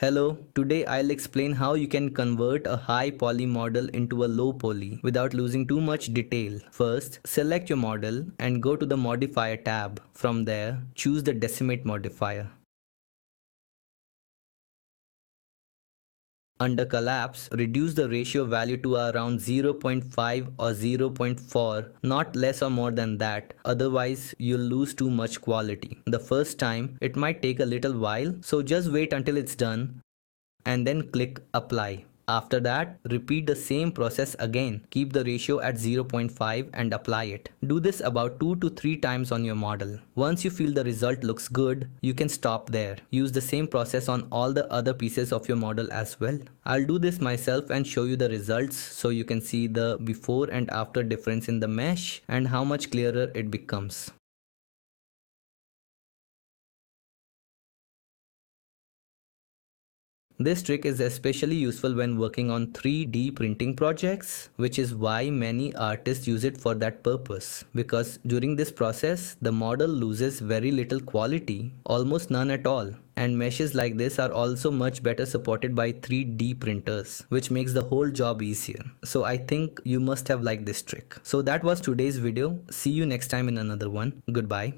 Hello, today I'll explain how you can convert a high poly model into a low poly without losing too much detail. First, select your model and go to the modifier tab. From there, choose the decimate modifier. Under collapse, reduce the ratio value to around 0.5 or 0.4, not less or more than that, otherwise you'll lose too much quality. The first time, it might take a little while, so just wait until it's done and then click apply. After that, repeat the same process again. Keep the ratio at 0.5 and apply it. Do this about 2 to 3 times on your model. Once you feel the result looks good, you can stop there. Use the same process on all the other pieces of your model as well. I'll do this myself and show you the results so you can see the before and after difference in the mesh and how much clearer it becomes. This trick is especially useful when working on 3D printing projects, which is why many artists use it for that purpose. Because during this process, the model loses very little quality, almost none at all. And meshes like this are also much better supported by 3D printers, which makes the whole job easier. So I think you must have liked this trick. So that was today's video. See you next time in another one. Goodbye.